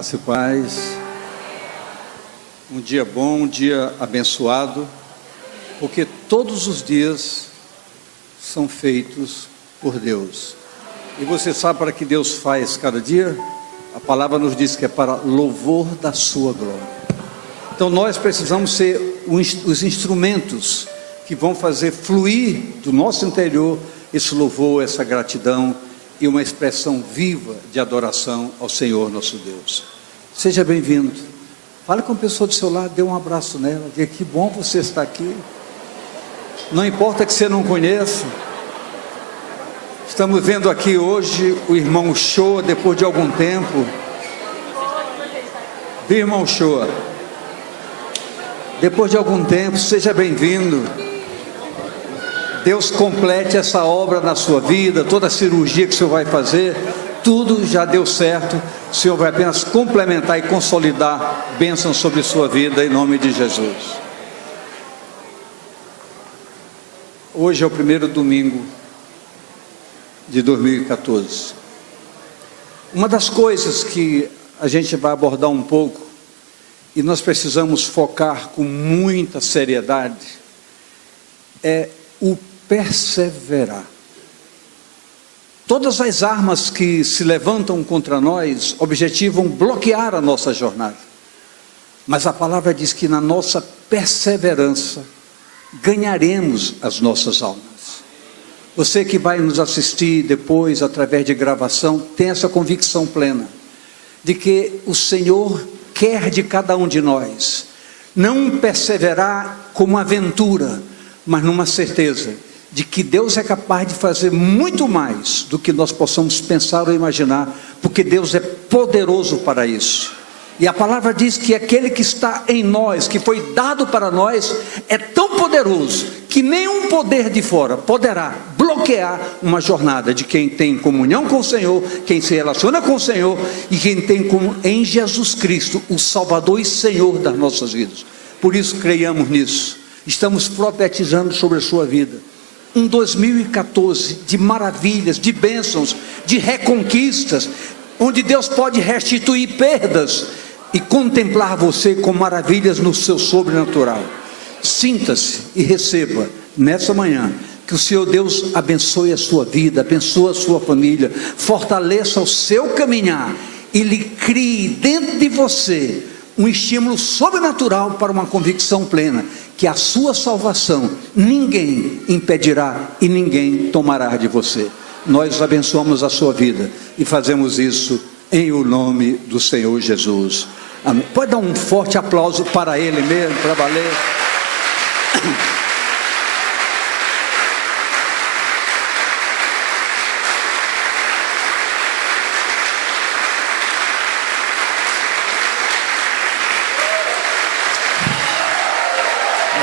Graça e paz. Um dia bom, um dia abençoado, porque todos os dias são feitos por Deus. E você sabe para que Deus faz cada dia? A palavra nos diz que é para louvor da sua glória. Então nós precisamos ser os instrumentos que vão fazer fluir do nosso interior esse louvor, essa gratidão e uma expressão viva de adoração ao Senhor nosso Deus. Seja bem-vindo. Fale com a pessoa do seu lado, dê um abraço nela, diga que bom você estar aqui. Não importa que você não conheça. Estamos vendo aqui hoje o irmão Shoa, depois de algum tempo. Viu, irmão Shoa? Depois de algum tempo, seja bem-vindo. Deus complete essa obra na sua vida, toda a cirurgia que o Senhor vai fazer, tudo já deu certo. O Senhor vai apenas complementar e consolidar bênçãos sobre sua vida, em nome de Jesus. Hoje é o primeiro domingo de 2014. Uma das coisas que a gente vai abordar um pouco, e nós precisamos focar com muita seriedade, é o perseverar. Todas as armas que se levantam contra nós objetivam bloquear a nossa jornada, mas a palavra diz que na nossa perseverança ganharemos as nossas almas. Você que vai nos assistir depois através de gravação, tem essa convicção plena de que o Senhor quer de cada um de nós não perseverar como aventura, mas numa certeza de que Deus é capaz de fazer muito mais do que nós possamos pensar ou imaginar, porque Deus é poderoso para isso. E a palavra diz que aquele que está em nós, que foi dado para nós, é tão poderoso que nenhum poder de fora poderá bloquear uma jornada de quem tem comunhão com o Senhor, quem se relaciona com o Senhor e quem tem como em Jesus Cristo o Salvador e Senhor das nossas vidas. Por isso creiamos nisso. Estamos profetizando sobre a sua vida um 2014 de maravilhas, de bênçãos, de reconquistas, onde Deus pode restituir perdas e contemplar você com maravilhas no seu sobrenatural. Sinta-se e receba nessa manhã que o Senhor Deus abençoe a sua vida, abençoe a sua família, fortaleça o seu caminhar e lhe crie dentro de você um estímulo sobrenatural para uma convicção plena, que a sua salvação ninguém impedirá e ninguém tomará de você. Nós abençoamos a sua vida e fazemos isso em o nome do Senhor Jesus. Amém. Pode dar um forte aplauso para Ele mesmo, para valer.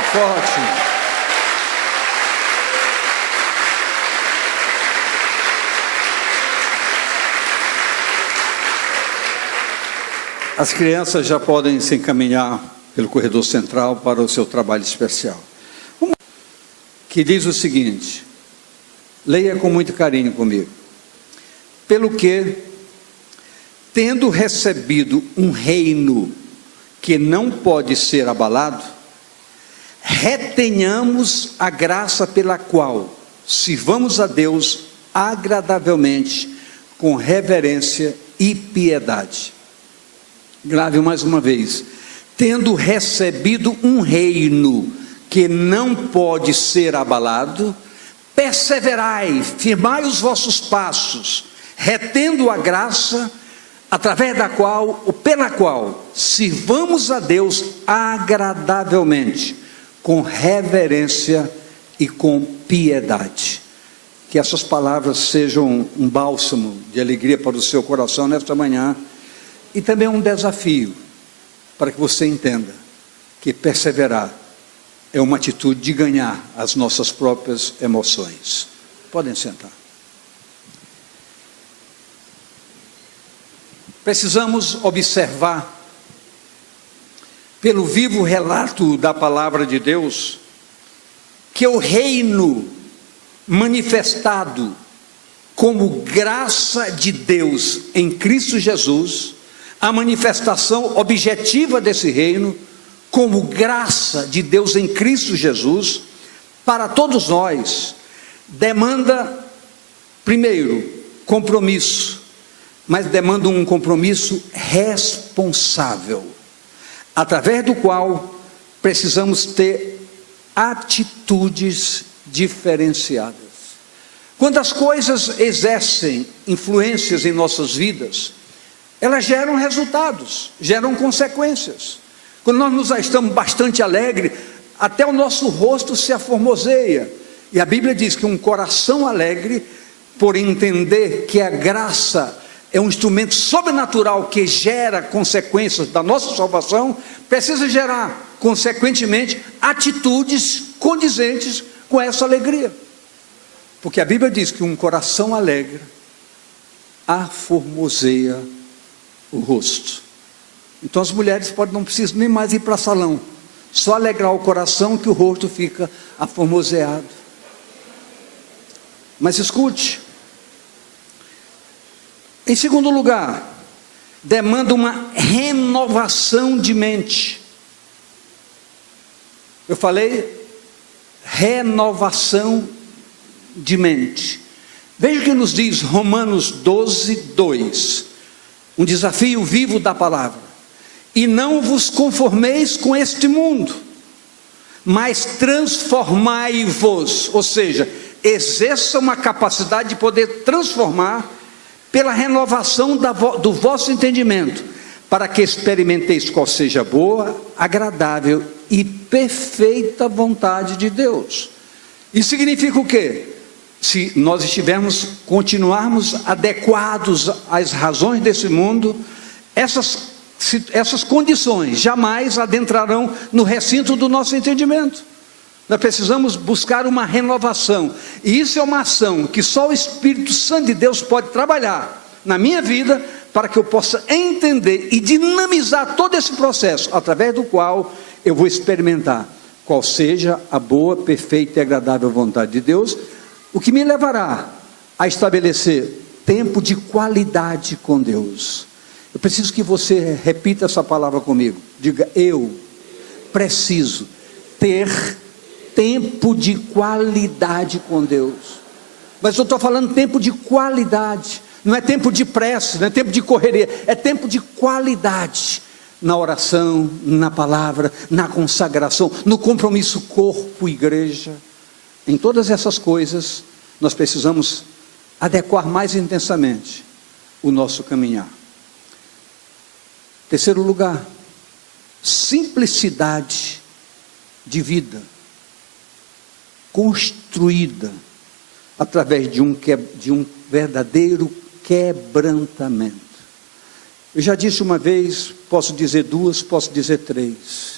Forte. As crianças já podem se encaminhar pelo corredor central para o seu trabalho especial. Que diz o seguinte, leia com muito carinho comigo. Pelo que, tendo recebido um reino que não pode ser abalado, retenhamos a graça pela qual sirvamos a Deus agradavelmente, com reverência e piedade. Grave mais uma vez. Tendo recebido um reino que não pode ser abalado, perseverai, firmai os vossos passos, retendo a graça através da qual, ou pela qual, sirvamos a Deus agradavelmente, com reverência e com piedade. Que essas palavras sejam um bálsamo de alegria para o seu coração nesta manhã, e também um desafio para que você entenda que perseverar é uma atitude de ganhar as nossas próprias emoções. Podem sentar. Precisamos observar, pelo vivo relato da palavra de Deus, que o reino manifestado como graça de Deus em Cristo Jesus A manifestação objetiva desse reino, como graça de Deus em Cristo Jesus, para todos nós, demanda, primeiro, compromisso, mas demanda um compromisso responsável, através do qual precisamos ter atitudes diferenciadas. Quando as coisas exercem influências em nossas vidas, elas geram resultados, geram consequências. Quando nós estamos bastante alegres, até o nosso rosto se aformoseia. E a Bíblia diz que um coração alegre, por entender que a graça é um instrumento sobrenatural que gera consequências da nossa salvação, precisa gerar, consequentemente, atitudes condizentes com essa alegria. Porque a Bíblia diz que um coração alegre aformoseia o rosto. Então as mulheres não precisam nem mais ir para salão, só alegrar o coração que o rosto fica aformoseado. Mas escute, em segundo lugar, demanda uma renovação de mente. Eu falei renovação de mente. Veja o que nos diz Romanos 12, 2, um desafio vivo da palavra: e não vos conformeis com este mundo, mas transformai-vos, ou seja, exerça uma capacidade de poder transformar pela renovação do vosso entendimento, para que experimenteis qual seja a boa, agradável e perfeita vontade de Deus. Isso significa o quê? Se nós continuarmos adequados às razões desse mundo, essas condições jamais adentrarão no recinto do nosso entendimento. Nós precisamos buscar uma renovação, e isso é uma ação que só o Espírito Santo de Deus pode trabalhar na minha vida, para que eu possa entender e dinamizar todo esse processo, através do qual eu vou experimentar qual seja a boa, perfeita e agradável vontade de Deus, o que me levará a estabelecer tempo de qualidade com Deus. Eu preciso que você repita essa palavra comigo. Diga: eu preciso ter tempo de qualidade com Deus. Mas eu estou falando tempo de qualidade, não é tempo de pressa, não é tempo de correria, é tempo de qualidade, na oração, na palavra, na consagração, no compromisso corpo-igreja. Em todas essas coisas, nós precisamos adequar mais intensamente o nosso caminhar. Terceiro lugar, simplicidade de vida, construída através de um verdadeiro quebrantamento. Eu já disse uma vez, posso dizer duas, posso dizer três.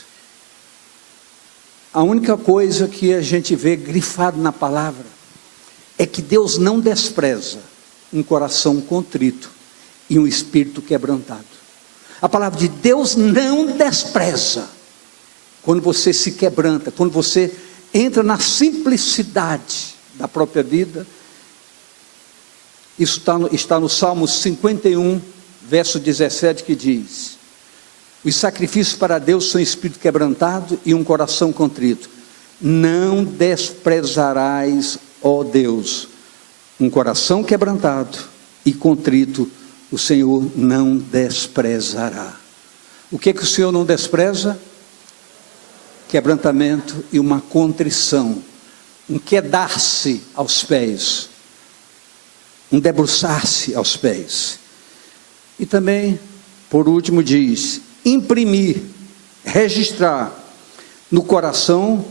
A única coisa que a gente vê grifado na palavra é que Deus não despreza um coração contrito e um espírito quebrantado. A palavra de Deus não despreza quando você se quebranta, quando você entra na simplicidade da própria vida. Isso está no Salmo 51, verso 17, que diz: os sacrifícios para Deus são espírito quebrantado e um coração contrito. Não desprezarás, ó Deus, um coração quebrantado e contrito, o Senhor não desprezará. O que o Senhor não despreza? Quebrantamento e uma contrição, um quedar-se aos pés, um debruçar-se aos pés. E também, por último, diz: imprimir, registrar no coração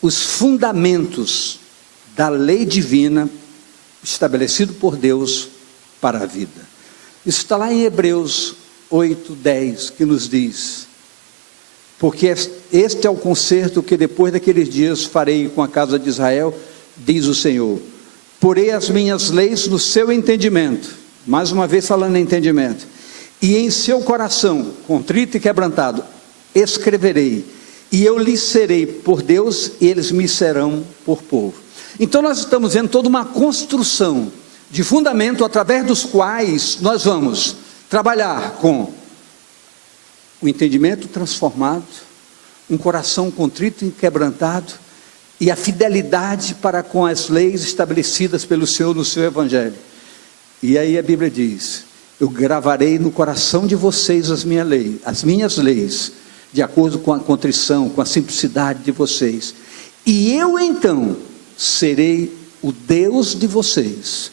os fundamentos da lei divina estabelecido por Deus para a vida. Isso está lá em Hebreus 8:10, que nos diz: porque este é o concerto que depois daqueles dias farei com a casa de Israel, diz o Senhor. Porei as minhas leis no seu entendimento, mais uma vez falando em entendimento, e em seu coração, contrito e quebrantado, escreverei, e eu lhes serei por Deus, e eles me serão por povo. Então nós estamos vendo toda uma construção de fundamento, através dos quais nós vamos trabalhar com o entendimento transformado, um coração contrito e quebrantado, e a fidelidade para com as leis estabelecidas pelo Senhor no seu Evangelho. E aí a Bíblia diz: eu gravarei no coração de vocês as minhas leis, de acordo com a contrição, com a simplicidade de vocês. E eu então serei o Deus de vocês,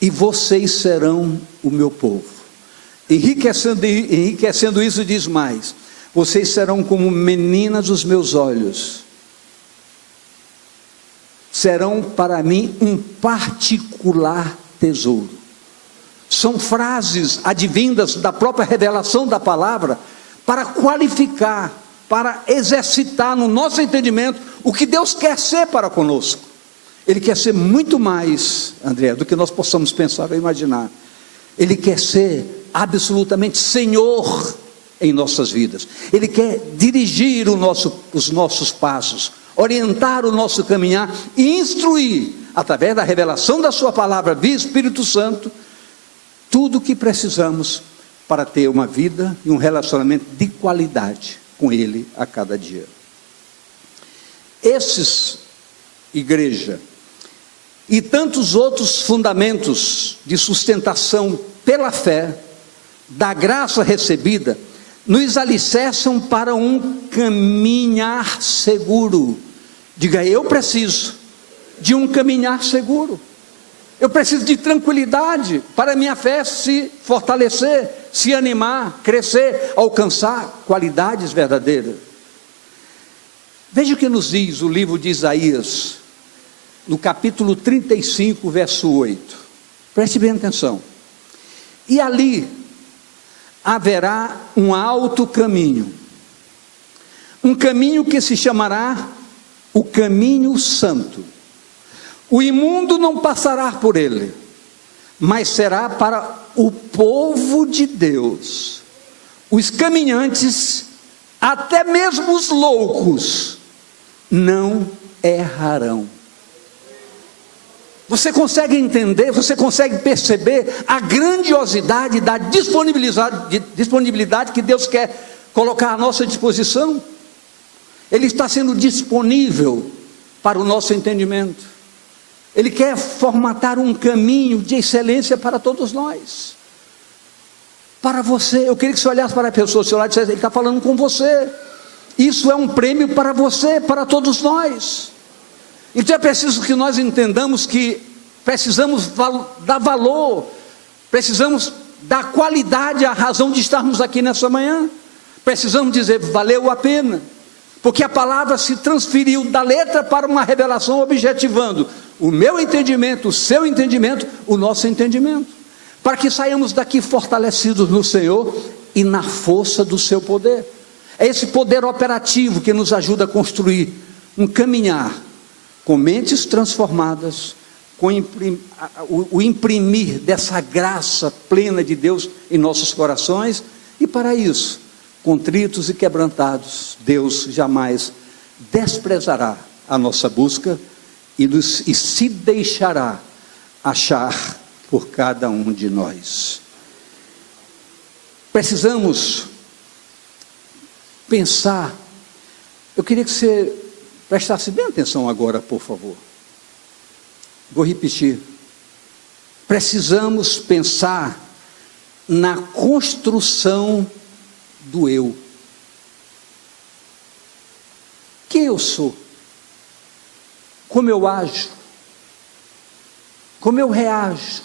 e vocês serão o meu povo. Enriquecendo isso, diz mais: vocês serão como meninas dos meus olhos, serão para mim um particular tesouro. São frases advindas da própria revelação da palavra, para qualificar, para exercitar no nosso entendimento o que Deus quer ser para conosco. Ele quer ser muito mais, André, do que nós possamos pensar ou imaginar. Ele quer ser absolutamente Senhor em nossas vidas. Ele quer dirigir os nossos passos, orientar o nosso caminhar e instruir, através da revelação da sua palavra, via Espírito Santo, tudo o que precisamos para ter uma vida e um relacionamento de qualidade com Ele a cada dia. Esses, igreja, e tantos outros fundamentos de sustentação pela fé, da graça recebida, nos alicerçam para um caminhar seguro. Diga: eu preciso de um caminhar seguro. Eu preciso de tranquilidade para a minha fé se fortalecer, se animar, crescer, alcançar qualidades verdadeiras. Veja o que nos diz o livro de Isaías, no capítulo 35, verso 8. Preste bem atenção. E ali haverá um alto caminho, um caminho que se chamará o caminho santo. O imundo não passará por ele, mas será para o povo de Deus. Os caminhantes, até mesmo os loucos, não errarão. Você consegue entender, você consegue perceber a grandiosidade da disponibilidade que Deus quer colocar à nossa disposição? Ele está sendo disponível para o nosso entendimento. Ele quer formatar um caminho de excelência para todos nós. Para você, eu queria que você olhasse para a pessoa do seu lado e dissesse: ele está falando com você. Isso é um prêmio para você, para todos nós. Então é preciso que nós entendamos que precisamos dar valor, precisamos dar qualidade à razão de estarmos aqui nessa manhã. Precisamos dizer: valeu a pena, porque a palavra se transferiu da letra para uma revelação, objetivando o meu entendimento, o seu entendimento, o nosso entendimento, para que saiamos daqui fortalecidos no Senhor e na força do seu poder. É esse poder operativo que nos ajuda a construir um caminhar com mentes transformadas, com o imprimir dessa graça plena de Deus em nossos corações. E para isso, contritos e quebrantados, Deus jamais desprezará a nossa busca e se deixará achar por cada um de nós. Precisamos pensar. Eu queria que você prestasse bem atenção agora, por favor. Vou repetir. Precisamos pensar na construção do eu. Quem eu sou? Como eu ajo? Como eu reajo?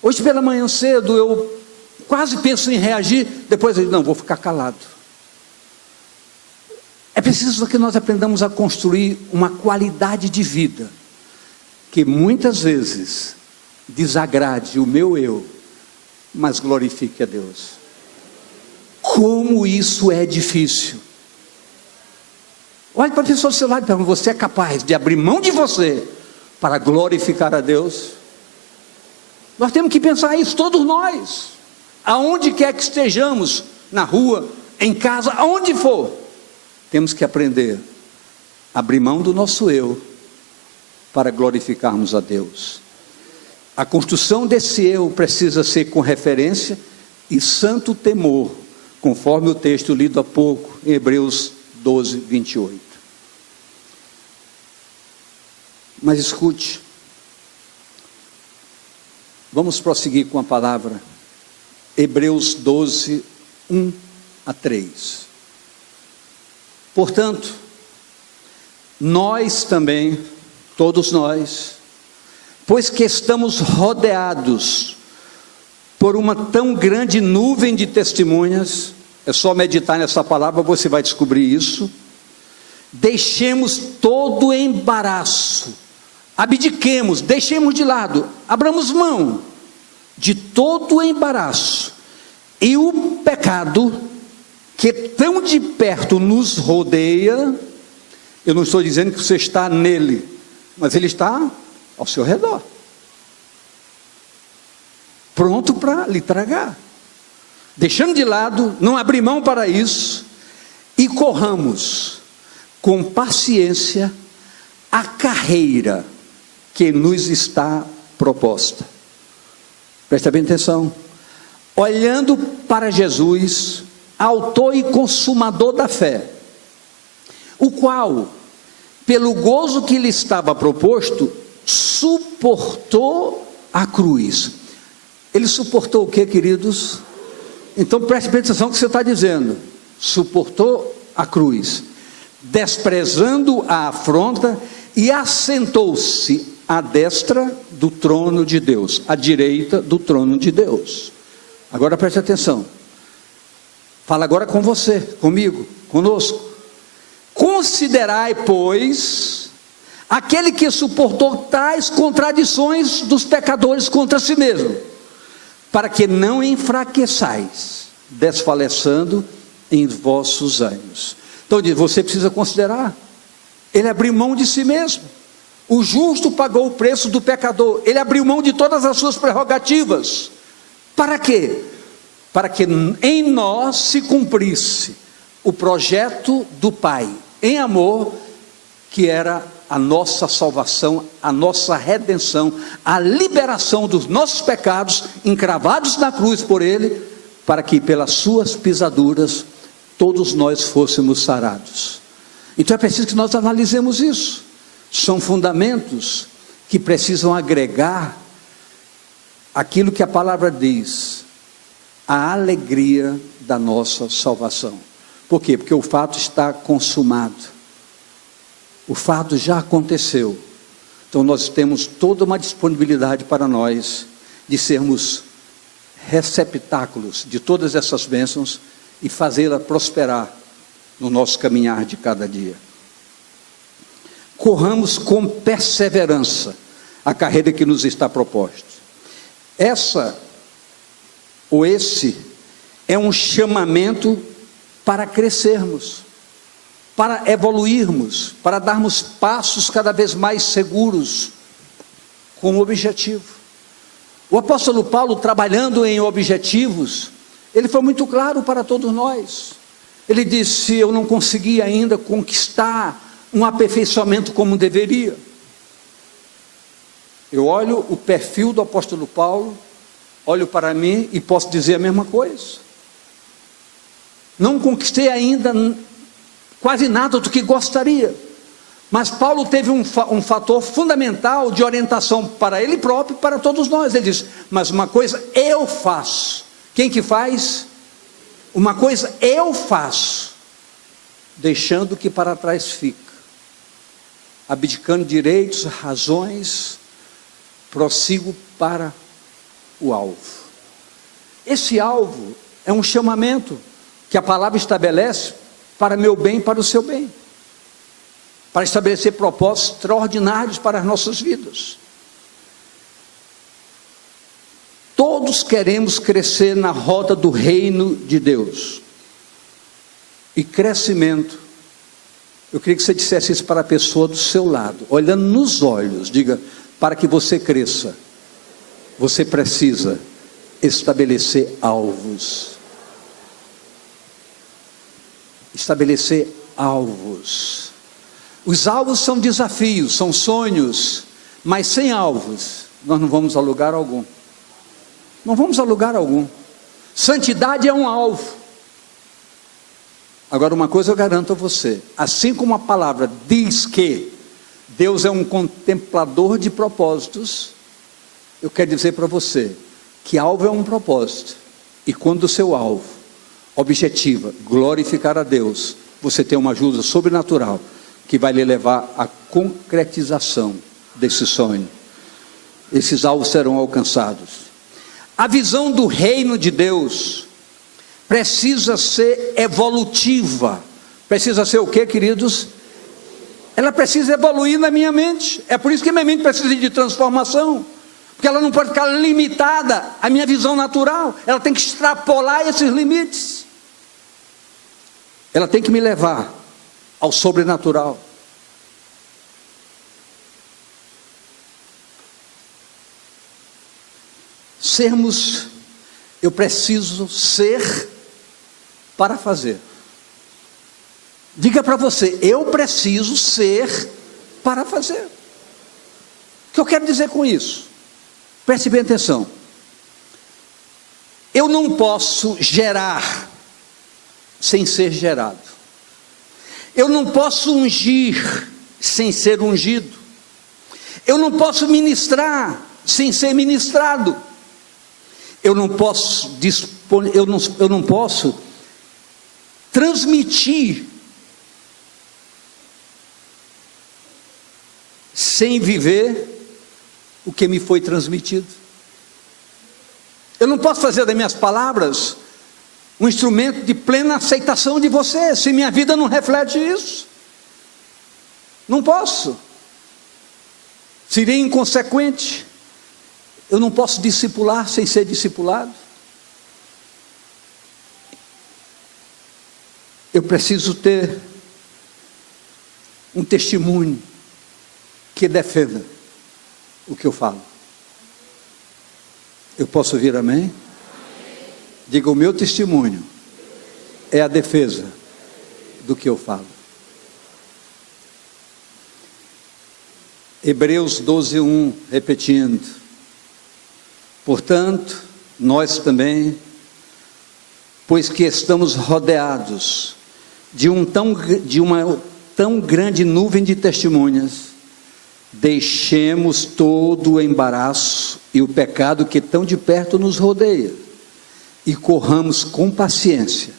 Hoje pela manhã cedo eu quase penso em reagir, depois eu digo: não, vou ficar calado. É preciso que nós aprendamos a construir uma qualidade de vida que muitas vezes desagrade o meu eu, mas glorifique a Deus. Como isso é difícil. Olhe para a pessoa do seu lado e pergunte: você é capaz de abrir mão de você para glorificar a Deus? Nós temos que pensar isso, todos nós, aonde quer que estejamos, na rua, em casa, aonde for, temos que aprender a abrir mão do nosso eu para glorificarmos a Deus. A construção desse eu precisa ser com referência e santo temor, conforme o texto lido há pouco, em Hebreus 12, 28. Mas escute, vamos prosseguir com a palavra, Hebreus 12, 1 a 3. Portanto, nós também, todos nós, pois que estamos rodeados por uma tão grande nuvem de testemunhas, é só meditar nessa palavra, você vai descobrir isso. Deixemos todo o embaraço, abdiquemos, deixemos de lado, abramos mão de todo o embaraço e o pecado que tão de perto nos rodeia. Eu não estou dizendo que você está nele, mas ele está ao seu redor, pronto para lhe tragar. Deixando de lado, não abrir mão para isso, e corramos com paciência a carreira que nos está proposta. Presta bem atenção. Olhando para Jesus, autor e consumador da fé, o qual, pelo gozo que lhe estava proposto, suportou a cruz. Ele suportou o que, queridos? Então preste bem atenção no que você está dizendo. Suportou a cruz, desprezando a afronta, e assentou-se à destra do trono de Deus, à direita do trono de Deus. Agora preste atenção. Fala agora com você, comigo, conosco. Considerai, pois, aquele que suportou tais contradições dos pecadores contra si mesmo, para que não enfraqueçais, desfalecendo em vossos ânimos. Então diz, você precisa considerar, ele abriu mão de si mesmo. O justo pagou o preço do pecador, ele abriu mão de todas as suas prerrogativas. Para quê? Para que em nós se cumprisse o projeto do Pai, em amor, que era a nossa salvação, a nossa redenção, a liberação dos nossos pecados, encravados na cruz por Ele, para que pelas suas pisaduras, todos nós fôssemos sarados. Então é preciso que nós analisemos isso. São fundamentos que precisam agregar aquilo que a palavra diz, a alegria da nossa salvação. Por quê? Porque o fato está consumado, o fato já aconteceu. Então nós temos toda uma disponibilidade para nós, de sermos receptáculos de todas essas bênçãos, e fazê-la prosperar no nosso caminhar de cada dia. Corramos com perseverança a carreira que nos está proposta. Esse é um chamamento para crescermos, para evoluirmos, para darmos passos cada vez mais seguros, com um objetivo. O apóstolo Paulo, trabalhando em objetivos, ele foi muito claro para todos nós. Ele disse, eu não consegui ainda conquistar um aperfeiçoamento como deveria. Eu olho o perfil do apóstolo Paulo, olho para mim e posso dizer a mesma coisa. Não conquistei ainda quase nada do que gostaria, mas Paulo teve um fator fundamental de orientação para ele próprio e para todos nós. Ele diz, mas uma coisa eu faço. Quem que faz? Uma coisa eu faço, deixando o que para trás fica, abdicando direitos, razões, prossigo para o alvo. Esse alvo é um chamamento que a palavra estabelece para meu bem e para o seu bem, para estabelecer propósitos extraordinários para as nossas vidas. Todos queremos crescer na roda do reino de Deus, e crescimento, eu queria que você dissesse isso para a pessoa do seu lado, olhando nos olhos, diga, para que você cresça, você precisa estabelecer alvos. Estabelecer alvos. Os alvos são desafios, são sonhos, mas sem alvos nós não vamos a lugar algum. Não vamos a lugar algum. Santidade é um alvo. Agora, uma coisa eu garanto a você: assim como a palavra diz que Deus é um contemplador de propósitos, eu quero dizer para você que alvo é um propósito, e quando o seu alvo objetiva glorificar a Deus, você tem uma ajuda sobrenatural que vai lhe levar à concretização desse sonho. Esses alvos serão alcançados. A visão do reino de Deus precisa ser evolutiva. Precisa ser o quê, queridos? Ela precisa evoluir na minha mente. É por isso que minha mente precisa de transformação, porque ela não pode ficar limitada à minha visão natural. Ela tem que extrapolar esses limites. Ela tem que me levar ao sobrenatural. Eu preciso ser para fazer. Diga para você: eu preciso ser para fazer. O que eu quero dizer com isso? Preste bem atenção. Eu não posso gerar sem ser gerado. Eu não posso ungir sem ser ungido. Eu não posso ministrar sem ser ministrado. Eu não posso transmitir sem viver o que me foi transmitido. Eu não posso fazer das minhas palavras um instrumento de plena aceitação de você, se minha vida não reflete isso. Não posso. Seria inconsequente. Eu não posso discipular sem ser discipulado. Eu preciso ter um testemunho que defenda o que eu falo. Eu posso ouvir amém? Diga: o meu testemunho é a defesa do que eu falo. Hebreus 12:1, repetindo: portanto, nós também, pois que estamos rodeados de uma tão grande nuvem de testemunhas, deixemos todo o embaraço e o pecado que tão de perto nos rodeia, e corramos com paciência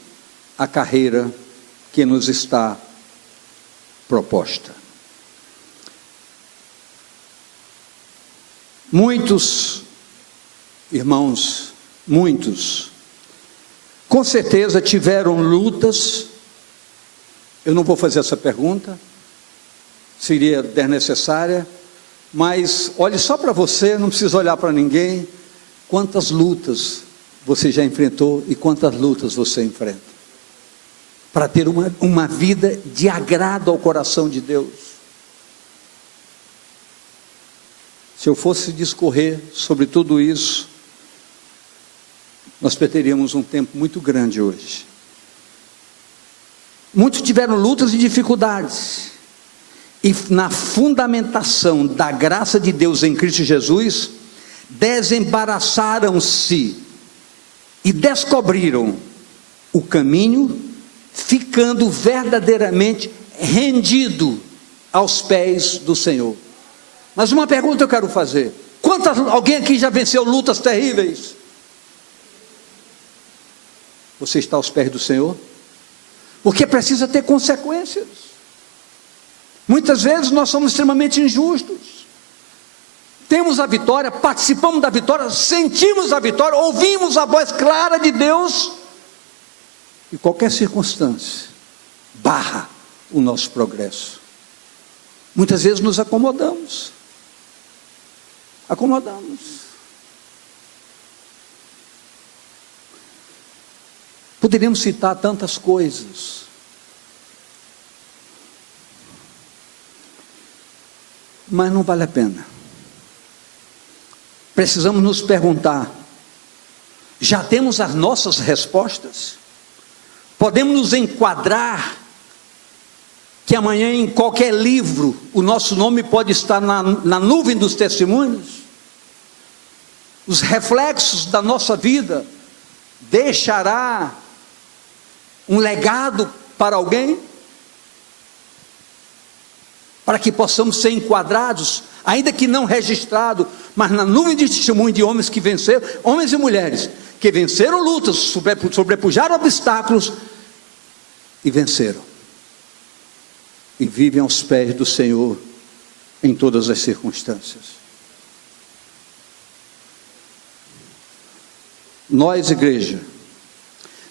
a carreira que nos está proposta. Muitos irmãos, com certeza tiveram lutas. Eu não vou fazer essa pergunta, seria desnecessária, mas olhe só para você, não precisa olhar para ninguém. Quantas lutas você já enfrentou e quantas lutas você enfrenta para ter uma vida de agrado ao coração de Deus? Se eu fosse discorrer sobre tudo isso, nós perderíamos um tempo muito grande hoje. Muitos tiveram lutas e dificuldades, e na fundamentação da graça de Deus em Cristo Jesus, desembaraçaram-se e descobriram o caminho, ficando verdadeiramente rendido aos pés do Senhor. Mas uma pergunta eu quero fazer: alguém aqui já venceu lutas terríveis? Você está aos pés do Senhor? Porque precisa ter consequências. Muitas vezes nós somos extremamente injustos. Temos a vitória, participamos da vitória, sentimos a vitória, ouvimos a voz clara de Deus, e qualquer circunstância barra o nosso progresso. Muitas vezes nos acomodamos. Poderíamos citar tantas coisas. Mas não vale a pena. Precisamos nos perguntar: já temos as nossas respostas? Podemos nos enquadrar que amanhã em qualquer livro o nosso nome pode estar na nuvem dos testemunhos? os reflexos da nossa vida, deixará um legado para alguém? Para que possamos ser enquadrados, ainda que não registrado, mas na nuvem de testemunho de homens que venceram, homens e mulheres, que venceram lutas, sobrepujaram obstáculos e venceram. E vivem aos pés do Senhor em todas as circunstâncias. Nós, igreja,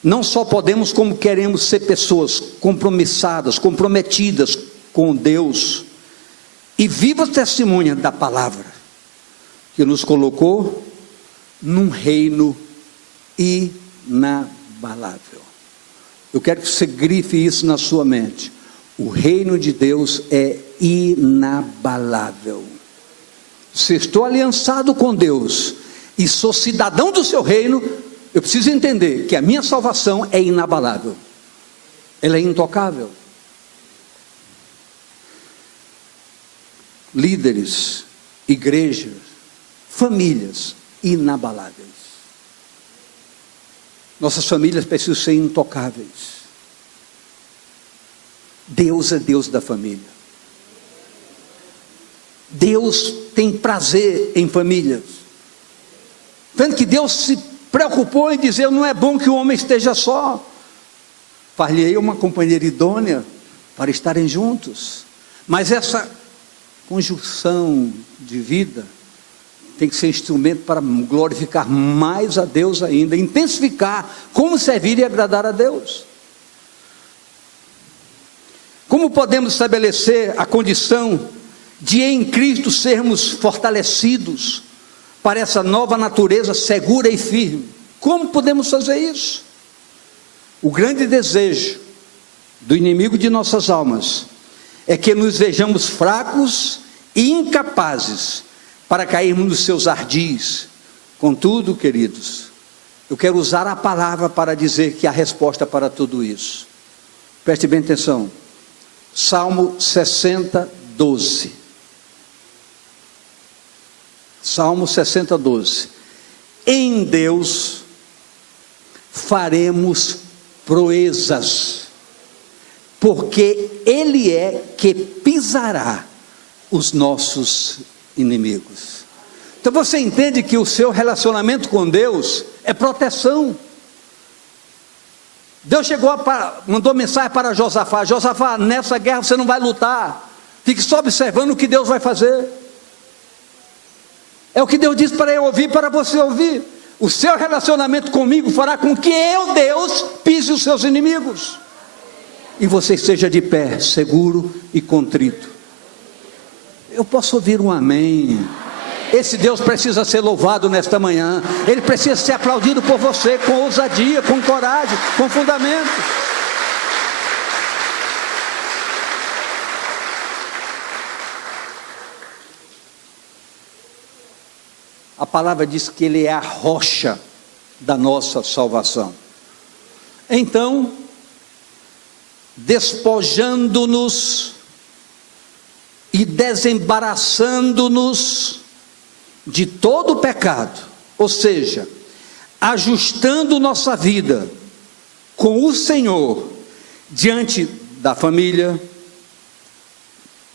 não só podemos, como queremos ser pessoas compromissadas, comprometidas com Deus, e viva testemunha da palavra, que nos colocou num reino inabalável. Eu quero que você grife isso na sua mente. O reino de Deus é inabalável. Se estou aliançado com Deus e sou cidadão do seu reino, eu preciso entender que a minha salvação é inabalável. Ela é intocável. Líderes, igrejas, famílias inabaláveis. Nossas famílias precisam ser intocáveis. Deus é Deus da família. Deus tem prazer em famílias. Tanto que Deus se preocupou em dizer: não é bom que o homem esteja só, far-lhe-ei uma companheira idônea para estarem juntos. Mas essa conjunção de vida tem que ser instrumento para glorificar mais a Deus ainda, intensificar como servir e agradar a Deus. Como podemos estabelecer a condição de em Cristo sermos fortalecidos para essa nova natureza segura e firme? Como podemos fazer isso? O grande desejo do inimigo de nossas almas é que nos vejamos fracos e incapazes para cairmos nos seus ardis. Contudo, queridos, eu quero usar a palavra para dizer que há resposta para tudo isso. Preste bem atenção. Salmo 60, 12. Salmo 60, 12. Em Deus faremos proezas, porque Ele é que pisará os nossos inimigos. Então você entende que o seu relacionamento com Deus é proteção. Deus mandou mensagem para Josafá: Josafá, nessa guerra você não vai lutar, fique só observando o que Deus vai fazer. É o que Deus disse para eu ouvir, para você ouvir. O seu relacionamento comigo fará com que eu, Deus, pise os seus inimigos, e você esteja de pé, seguro e contrito. Eu posso ouvir um amém? Esse Deus precisa ser louvado nesta manhã. Ele precisa ser aplaudido por você, com ousadia, com coragem, com fundamento. A palavra diz que Ele é a rocha da nossa salvação. Então, despojando-nos e desembaraçando-nos de todo o pecado, ou seja, ajustando nossa vida com o Senhor, diante da família.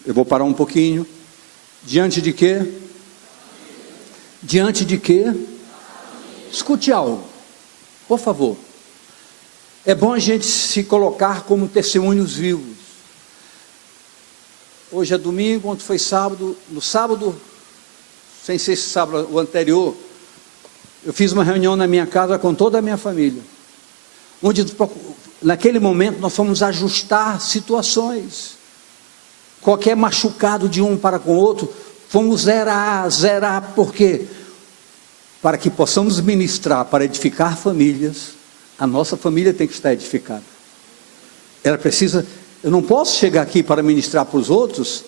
Eu vou parar um pouquinho. Diante de quê? Diante de quê? Escute algo, por favor. É bom a gente se colocar como testemunhos vivos. Hoje é domingo, ontem foi sábado. No sábado, sem ser esse sábado, o anterior, eu fiz uma reunião na minha casa com toda a minha família, onde naquele momento nós fomos ajustar situações. Qualquer machucado de um para com o outro, fomos zerar, por quê? Para que possamos ministrar, para edificar famílias. A nossa família tem que estar edificada. Ela precisa. Eu não posso chegar aqui para ministrar para os outros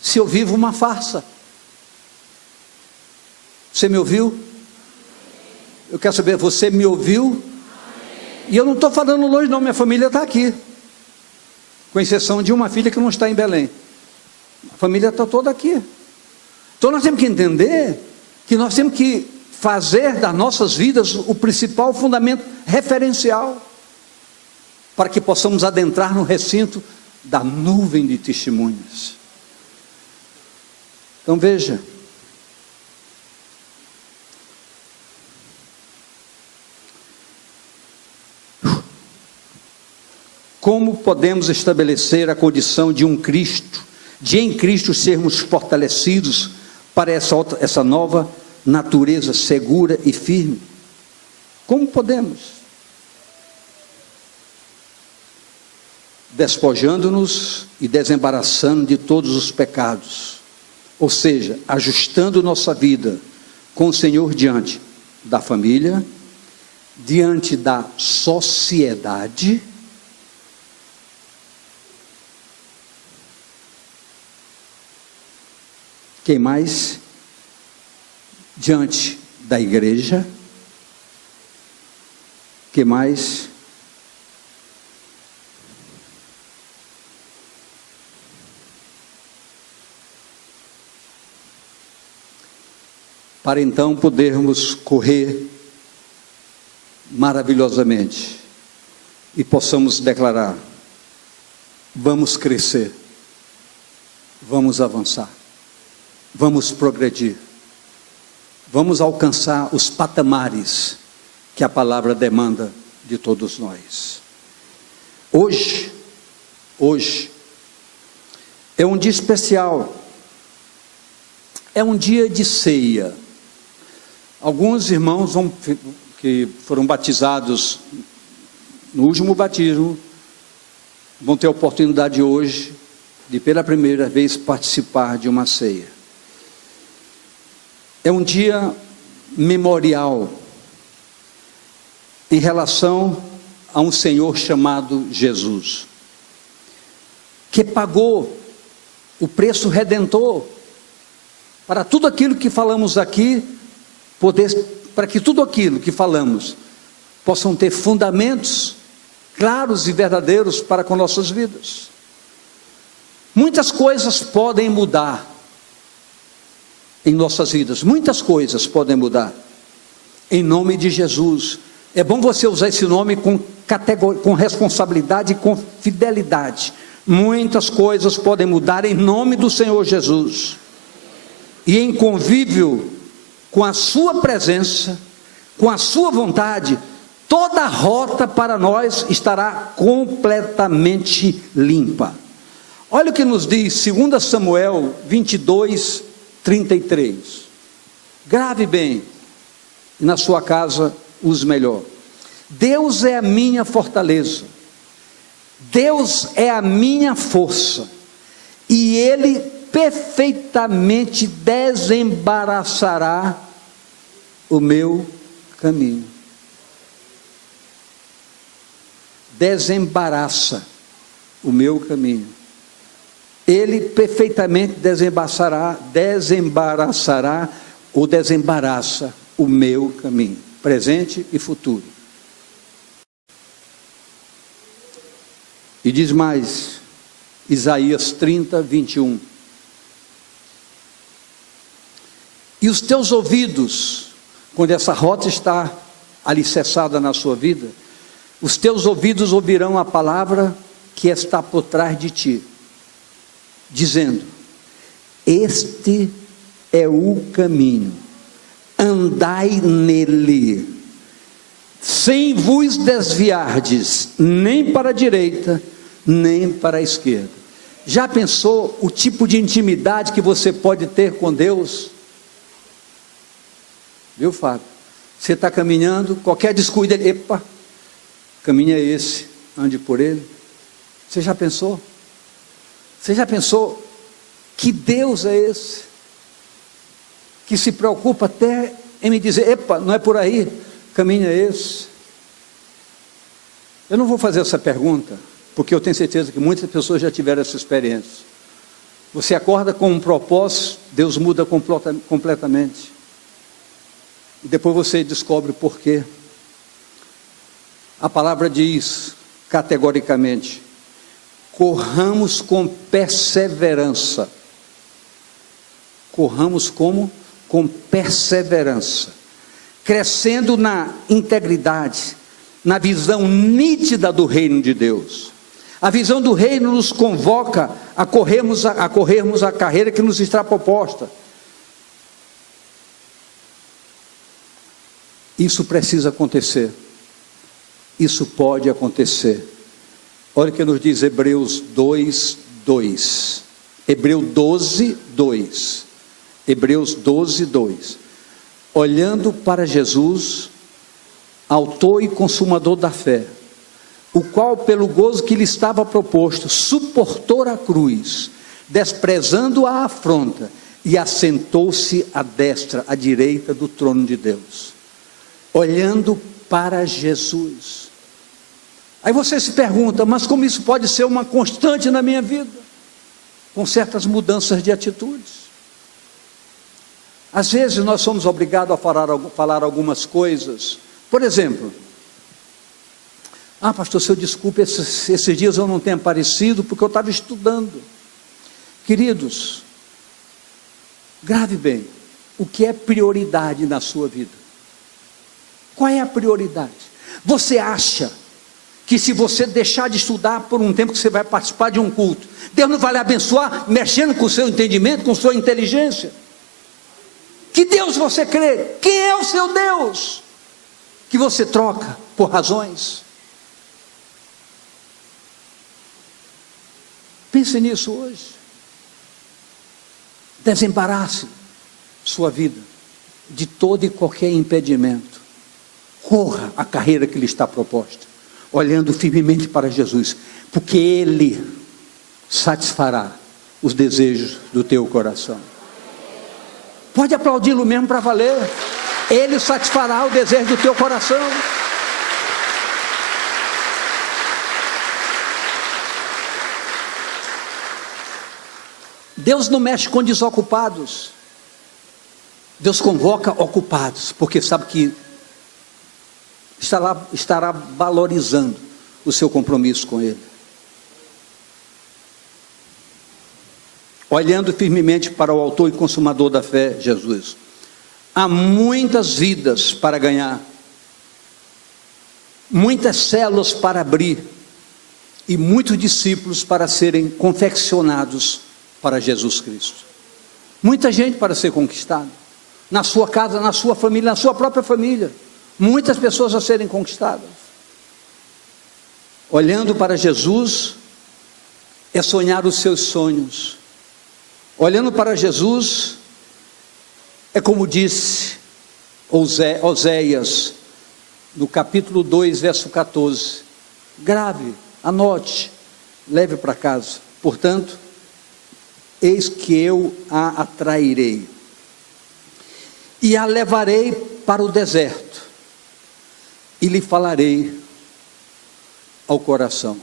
se eu vivo uma farsa. Você me ouviu? Eu quero saber, você me ouviu? E eu não estou falando longe não, minha família está aqui, com exceção de uma filha que não está em Belém. A família está toda aqui. Então nós temos que entender que nós temos que fazer das nossas vidas o principal fundamento referencial, para que possamos adentrar no recinto da nuvem de testemunhas. Então veja, como podemos estabelecer a condição de em Cristo sermos fortalecidos para essa nova natureza segura e firme? Como podemos? Despojando-nos e desembaraçando de todos os pecados, ou seja, ajustando nossa vida com o Senhor diante da família, diante da sociedade, quem mais? Diante da igreja, que mais? Para então podermos correr maravilhosamente e possamos declarar: vamos crescer, vamos avançar, vamos progredir, vamos alcançar os patamares que a palavra demanda de todos nós. Hoje é um dia especial, é um dia de ceia. Alguns irmãos que foram batizados no último batismo vão ter a oportunidade hoje de pela primeira vez participar de uma ceia. É um dia memorial em relação a um Senhor chamado Jesus, que pagou o preço redentor para tudo aquilo que falamos aqui, para que tudo aquilo que falamos possam ter fundamentos claros e verdadeiros para com nossas vidas. Muitas coisas podem mudar em nossas vidas, muitas coisas podem mudar, em nome de Jesus. É bom você usar esse nome com responsabilidade e com fidelidade. Muitas coisas podem mudar em nome do Senhor Jesus, e em convívio com a sua presença, com a sua vontade, toda a rota para nós estará completamente limpa. Olha o que nos diz 2 Samuel 22, 33. Grave bem, e na sua casa use melhor. Deus é a minha fortaleza, Deus é a minha força, e Ele perfeitamente desembaraçará o meu caminho. Desembaraça o meu caminho. Ele perfeitamente desembaraçará ou desembaraça o meu caminho, presente e futuro. E diz mais, Isaías 30, 21. E os teus ouvidos, quando essa rota está alicerçada na sua vida, os teus ouvidos ouvirão a palavra que está por trás de ti, dizendo: este é o caminho, andai nele, sem vos desviardes, nem para a direita, nem para a esquerda. Já pensou o tipo de intimidade que você pode ter com Deus? Viu, Fábio? Você está caminhando, qualquer descuido, epa, caminho é esse, ande por ele. Você já pensou? Você já pensou que Deus é esse? Que se preocupa até em me dizer, epa, não é por aí, caminho é esse? Eu não vou fazer essa pergunta, porque eu tenho certeza que muitas pessoas já tiveram essa experiência. Você acorda com um propósito, Deus muda completamente. E depois você descobre por quê. A palavra diz categoricamente: corramos com perseverança. Corramos como? Com perseverança. crescendo na integridade, na visão nítida do reino de Deus. A visão do reino nos convoca a corrermos a carreira que nos está proposta. Isso precisa acontecer. Isso pode acontecer. Olha o que nos diz Hebreus 2:2. Hebreus 12:2. Hebreus 12:2. Olhando para Jesus, autor e consumador da fé, o qual pelo gozo que lhe estava proposto, suportou a cruz, desprezando a afronta, e assentou-se à destra, à direita do trono de Deus. Olhando para Jesus. Aí você se pergunta, mas como isso pode ser uma constante na minha vida? Com certas mudanças de atitudes. Às vezes nós somos obrigados a falar algumas coisas. Por exemplo, pastor, se eu desculpe, esses dias eu não tenho aparecido porque eu estava estudando. Queridos, grave bem, o que é prioridade na sua vida? Qual é a prioridade? Você acha que se você deixar de estudar por um tempo que você vai participar de um culto, Deus não vai lhe abençoar mexendo com o seu entendimento, com sua inteligência? Que Deus você crê? Quem é o seu Deus? Que você troca por razões? Pense nisso hoje. Desembarace sua vida de todo e qualquer impedimento. Corra a carreira que lhe está proposta, olhando firmemente para Jesus, porque Ele satisfará os desejos do teu coração. Pode aplaudi-lo mesmo para valer. Ele satisfará o desejo do teu coração. Deus não mexe com desocupados. Deus convoca ocupados, porque sabe que estará valorizando o seu compromisso com Ele. Olhando firmemente para o autor e consumador da fé, Jesus. Há muitas vidas para ganhar, muitas células para abrir, e muitos discípulos para serem confeccionados para Jesus Cristo. Muita gente para ser conquistada, na sua casa, na sua família, na sua própria família. Muitas pessoas a serem conquistadas. Olhando para Jesus, é sonhar os seus sonhos. Olhando para Jesus, é como disse Oséias, no capítulo 2, verso 14. Grave, anote, leve para casa. Portanto, eis que eu a atrairei, e a levarei para o deserto, e lhe falarei ao coração.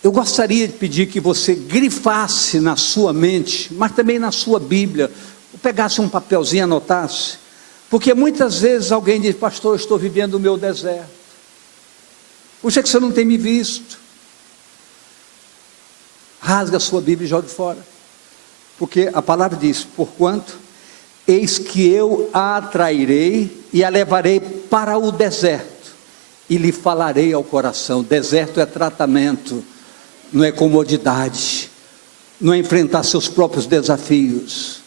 Eu gostaria de pedir que você grifasse na sua mente, mas também na sua Bíblia, ou pegasse um papelzinho e anotasse, porque muitas vezes alguém diz, pastor, eu estou vivendo o meu deserto. Puxa, que você não tem me visto. Rasga a sua Bíblia e jogue fora, porque a palavra diz, porquanto, eis que eu a atrairei e a levarei para o deserto, e lhe falarei ao coração. Deserto é tratamento, não é comodidade, não é enfrentar seus próprios desafios.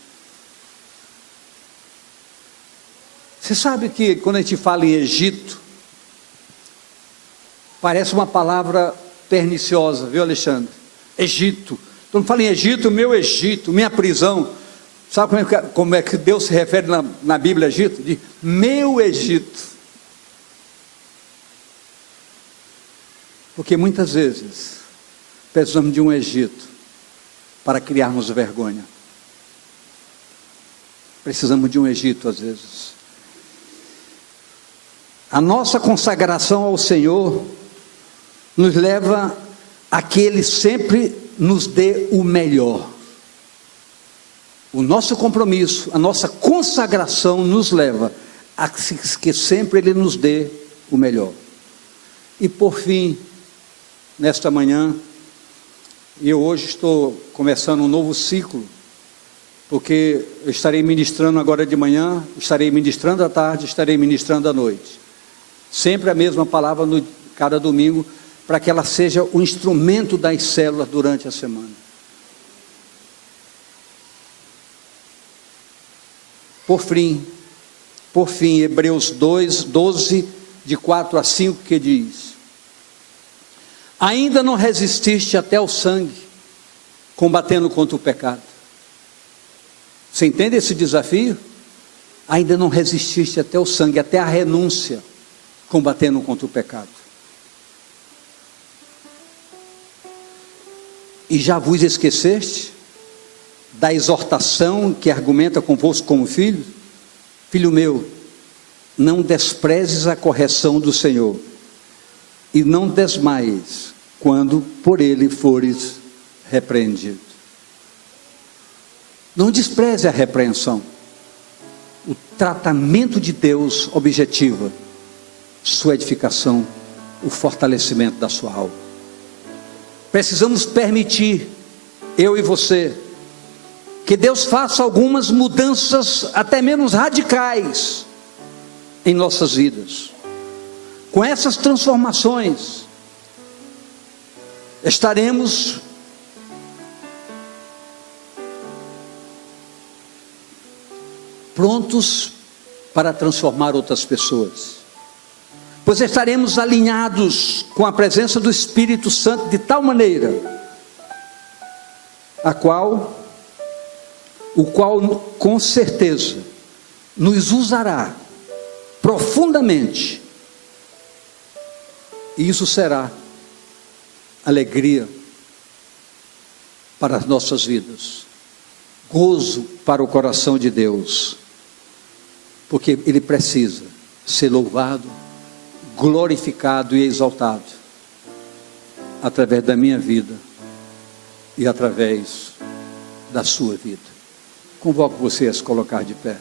Você sabe que quando a gente fala em Egito, parece uma palavra perniciosa, viu, Alexandre? Egito. Quando fala em Egito, meu Egito, minha prisão. Sabe como é que Deus se refere na Bíblia a Egito? De meu Egito. Porque muitas vezes precisamos de um Egito para criarmos vergonha. Precisamos de um Egito às vezes. A nossa consagração ao Senhor nos leva a que Ele sempre nos dê o melhor. O nosso compromisso, a nossa consagração nos leva a que sempre Ele nos dê o melhor. E por fim, nesta manhã, eu hoje estou começando um novo ciclo porque eu estarei ministrando agora de manhã, estarei ministrando à tarde, estarei ministrando à noite. Sempre a mesma palavra no cada domingo, para que ela seja o instrumento das células durante a semana. Por fim, Hebreus 2:12, de 4 a 5, que diz: ainda não resististe até o sangue, combatendo contra o pecado. Você entende esse desafio? Ainda não resististe até o sangue, até a renúncia, combatendo contra o pecado. E já vos esqueceste da exortação que argumenta convosco como filhos? Filho meu, não desprezes a correção do Senhor, e não desmaies quando por ele fores repreendido. Não despreze a repreensão. O tratamento de Deus objetiva sua edificação, o fortalecimento da sua alma. Precisamos permitir, eu e você, que Deus faça algumas mudanças, até menos radicais, em nossas vidas. Com essas transformações, estaremos prontos para transformar outras pessoas, pois estaremos alinhados com a presença do Espírito Santo de tal maneira, o qual com certeza nos usará profundamente, e isso será alegria para as nossas vidas, gozo para o coração de Deus, porque Ele precisa ser louvado, glorificado e exaltado, através da minha vida, e através da sua vida. Convoco você a se colocar de pé.